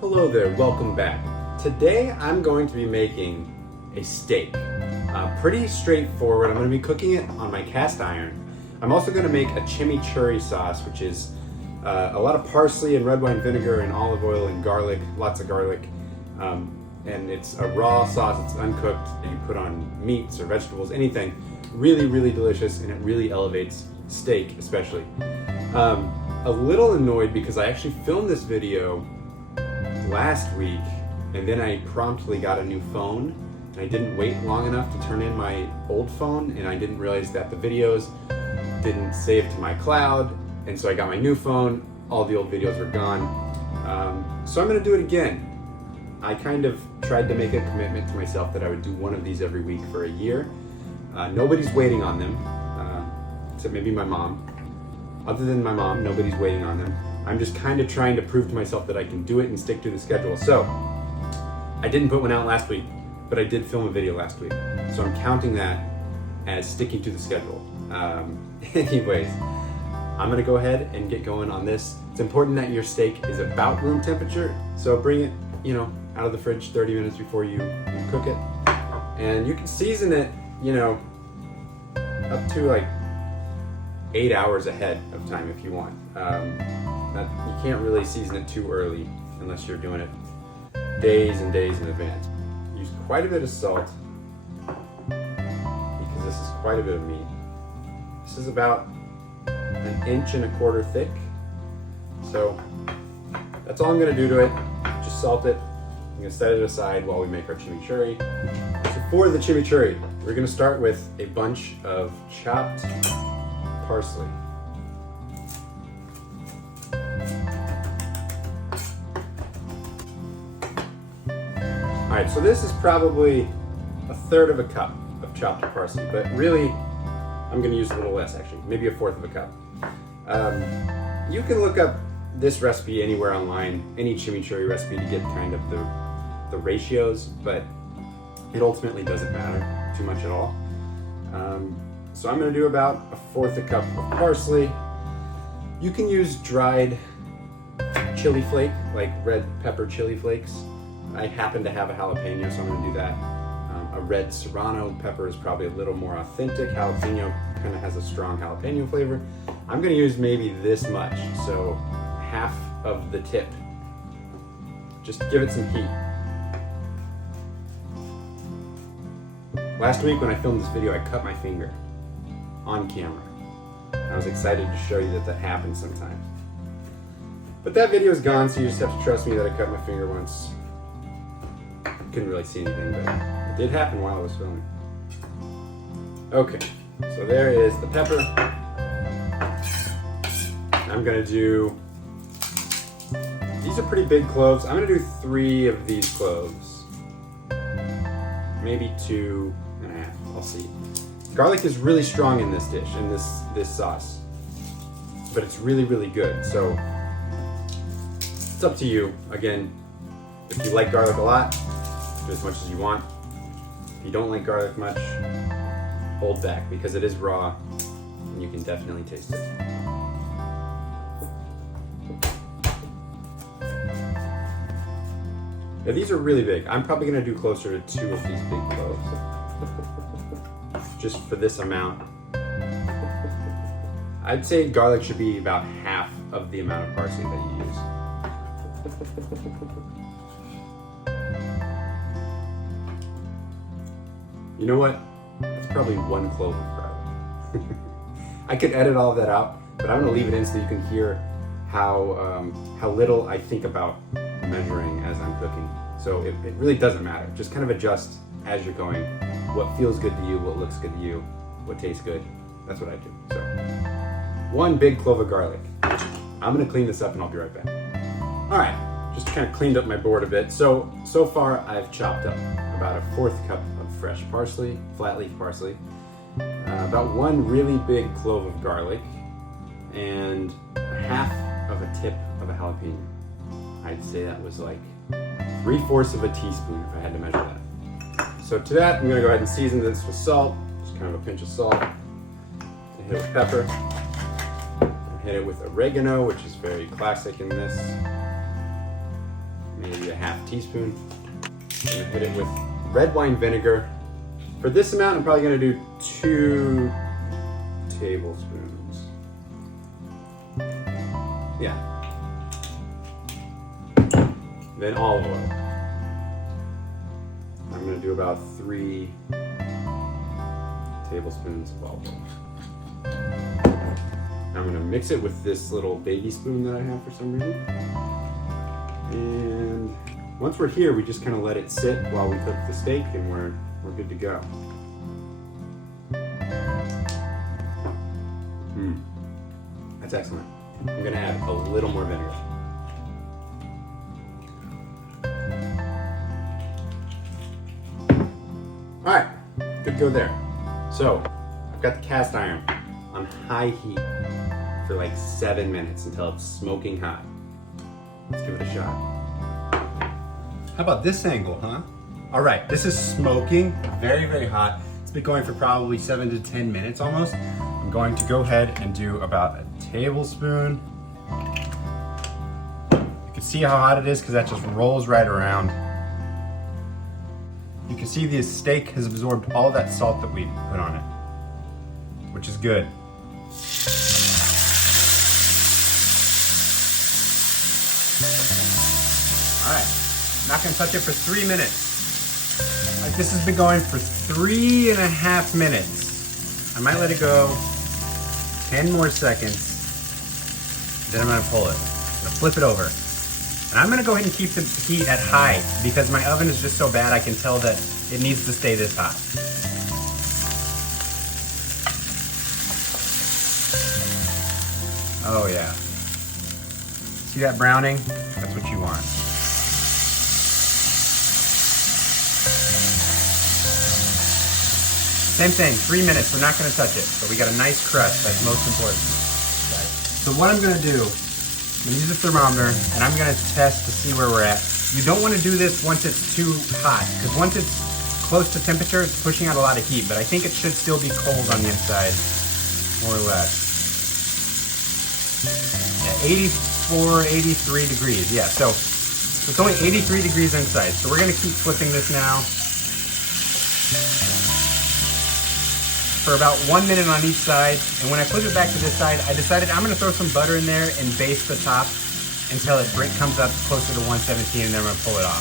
Hello there, welcome back. Today I'm going to be making a steak. Pretty straightforward. I'm going to be cooking it on my cast iron. I'm also going to make a chimichurri sauce, which is a lot of parsley and red wine vinegar and olive oil and garlic, lots of garlic. And it's a raw sauce, it's uncooked, and you put on meats or vegetables, anything. Really, really delicious, and it really elevates steak especially. A little annoyed because I actually filmed this video last week and then I promptly got a new phone and I didn't wait long enough to turn in my old phone, and I didn't realize that the videos didn't save to my cloud, and so I got my new phone, all the old videos were gone. So I'm gonna do it again. I kind of tried to make a commitment to myself that I would do one of these every week for a year. Nobody's waiting on them, except maybe my mom. Other than my mom, nobody's waiting on them. I'm just kind of trying to prove to myself that I can do it and stick to the schedule. So, I didn't put one out last week, but I did film a video last week. So I'm counting that as sticking to the schedule. Anyways, I'm gonna go ahead and get going on this. It's important that your steak is about room temperature. So bring it, out of the fridge 30 minutes before you cook it. And you can season it, up to like 8 hours ahead of time if you want. You can't really season it too early unless you're doing it days and days in advance. Use quite a bit of salt because this is quite a bit of meat. This is about 1.25 inches thick. So that's all I'm gonna do to it. Just salt it. I'm gonna set it aside while we make our chimichurri. So for the chimichurri, we're gonna start with a bunch of chopped parsley. All right, so this is probably 1/3 of a cup of chopped parsley, but really, I'm gonna use a little less actually, maybe 1/4 of a cup. You can look up this recipe anywhere online, any chimichurri recipe, to get kind of the ratios, but it ultimately doesn't matter too much at all. So I'm gonna do about 1/4 a cup of parsley. You can use dried chili flake, like red pepper chili flakes. I happen to have a jalapeno, so I'm gonna do that. A red serrano pepper is probably a little more authentic. Jalapeno kind of has a strong jalapeno flavor. I'm gonna use maybe this much, so half of the tip. Just give it some heat. Last week when I filmed this video, I cut my finger on camera. I was excited to show you that happens sometimes. But that video is gone, so you just have to trust me that I cut my finger once. Couldn't really see anything, but it did happen while I was filming. Okay, so there is the pepper. I'm gonna do, these are pretty big cloves. I'm gonna do 3 of these cloves. Maybe 2.5, I'll see. Garlic is really strong in this dish, in this sauce, but it's really, really good. So it's up to you. Again, if you like garlic a lot, do as much as you want. If you don't like garlic much, hold back because it is raw and you can definitely taste it. Now these are really big. I'm probably gonna do closer to 2 of these big cloves. Just for this amount. I'd say garlic should be about half of the amount of parsley that you use. You know what? That's probably 1 clove of garlic. I could edit all of that out, but I'm gonna leave it in so you can hear how little I think about measuring as I'm cooking. So it really doesn't matter. Just kind of adjust as you're going. What feels good to you, what looks good to you, what tastes good. That's what I do. So 1 big clove of garlic. I'm gonna clean this up and I'll be right back. All right, just kind of cleaned up my board a bit. So far I've chopped up about 1/4 cup of fresh parsley, flat leaf parsley, about 1 really big clove of garlic, and 1/2 of a tip of a jalapeno. I'd say that was like 3/4 of a teaspoon if I had to measure that. So to that, I'm gonna go ahead and season this with salt, just kind of a pinch of salt. Hit it with pepper. Hit it with oregano, which is very classic in this. Maybe 1/2 teaspoon. I'm gonna hit it with red wine vinegar. For this amount, I'm probably gonna do 2 tablespoons. Yeah. Then olive oil. I'm gonna do about 3 tablespoons of olive oil. I'm gonna mix it with this little baby spoon that I have for some reason. And once we're here, we just kind of let it sit while we cook the steak, and we're good to go. That's excellent. I'm gonna add a little more vinegar. All right, good to go there. So, I've got the cast iron on high heat for like 7 minutes until it's smoking hot. Let's give it a shot. How about this angle, huh? All right, this is smoking, very, very hot. It's been going for probably 7 to 10 minutes almost. I'm going to go ahead and do about a tablespoon. You can see how hot it is because that just rolls right around. You can see the steak has absorbed all that salt that we put on it, which is good. All right, I'm not gonna touch it for 3 minutes. Like this has been going for 3.5 minutes. I might let it go 10 more seconds, then I'm gonna pull it. I'm gonna flip it over. And I'm gonna go ahead and keep the heat at high because my oven is just so bad I can tell that it needs to stay this hot. Oh yeah. See that browning? That's what you want. Same thing, 3 minutes, we're not gonna touch it. So we got a nice crust, that's most important. So what I'm gonna do, I'm gonna use a thermometer and I'm gonna test to see where we're at. You don't wanna do this once it's too hot, because once it's close to temperature, it's pushing out a lot of heat, but I think it should still be cold on the inside, more or less. Yeah, 84, 83 degrees, yeah, so it's only 83 degrees inside. So we're gonna keep flipping this now for about 1 minute on each side. And when I flip it back to this side, I decided I'm gonna throw some butter in there and baste the top until it comes up closer to 117, and then I'm gonna pull it off.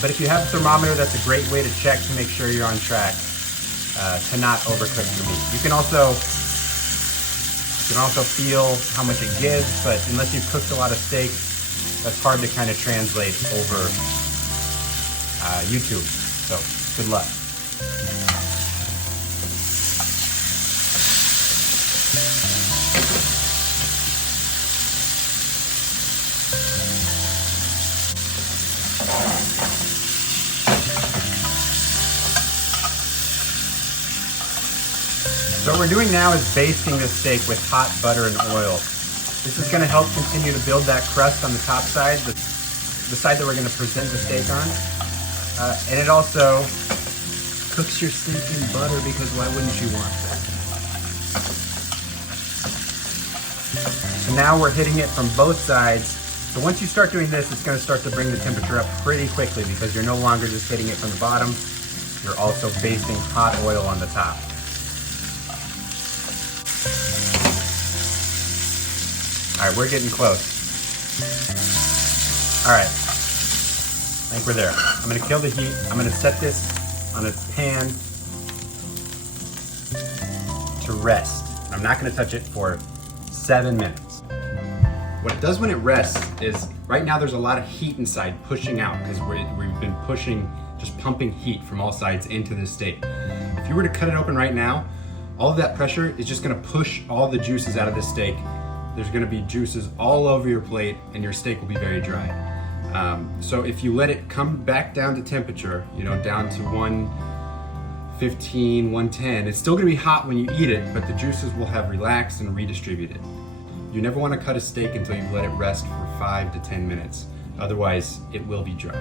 But if you have a thermometer, that's a great way to check to make sure you're on track to not overcook your meat. You can also feel how much it gives, but unless you've cooked a lot of steak, that's hard to kind of translate over YouTube. So good luck. So what we're doing now is basting this steak with hot butter and oil. This is gonna help continue to build that crust on the top side, the side that we're gonna present the steak on. And it also cooks your steak in butter, because why wouldn't you want that? So now we're hitting it from both sides. So once you start doing this, it's gonna start to bring the temperature up pretty quickly, because you're no longer just hitting it from the bottom, you're also basting hot oil on the top. All right, we're getting close. All right, I think we're there. I'm gonna kill the heat. I'm gonna set this on a pan to rest. I'm not gonna touch it for 7 minutes. What it does when it rests is, right now there's a lot of heat inside pushing out, because we've been pushing, just pumping heat from all sides into this steak. If you were to cut it open right now, all of that pressure is just gonna push all the juices out of this steak. There's gonna be juices all over your plate, and your steak will be very dry. So if you let it come back down to temperature, down to 115, 110, it's still gonna be hot when you eat it, but the juices will have relaxed and redistributed. You never wanna cut a steak until you've let it rest for 5 to 10 minutes. Otherwise, it will be dry.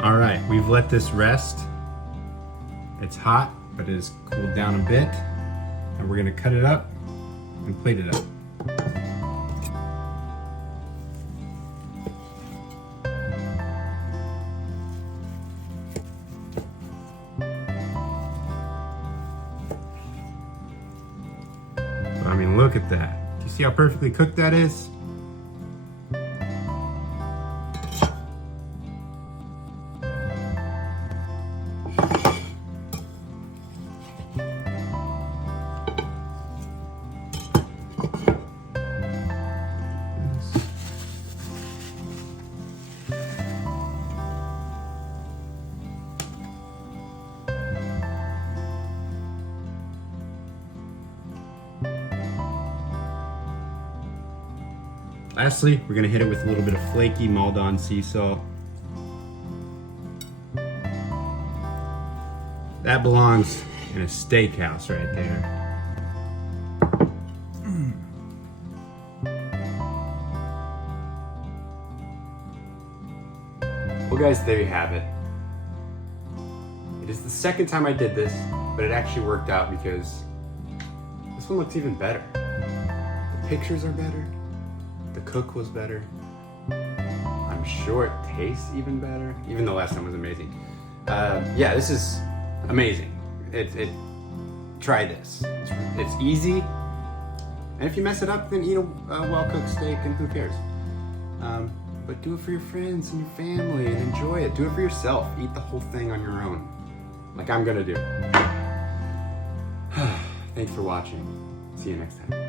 All right, we've let this rest. It's hot, but it has cooled down a bit. And we're gonna cut it up and plate it up. I mean, look at that. Do you see how perfectly cooked that is? Lastly, we're gonna hit it with a little bit of flaky Maldon sea salt. That belongs in a steakhouse right there. Well guys, there you have it. It is the second time I did this, but it actually worked out because this one looks even better. The pictures are better. The cook was better. I'm sure it tastes even better, even though last time was amazing. Yeah, this is amazing. Try this. It's easy, and if you mess it up, then eat a well-cooked steak, and who cares? But do it for your friends and your family, and enjoy it. Do it for yourself. Eat the whole thing on your own, like I'm gonna do. Thanks for watching. See you next time.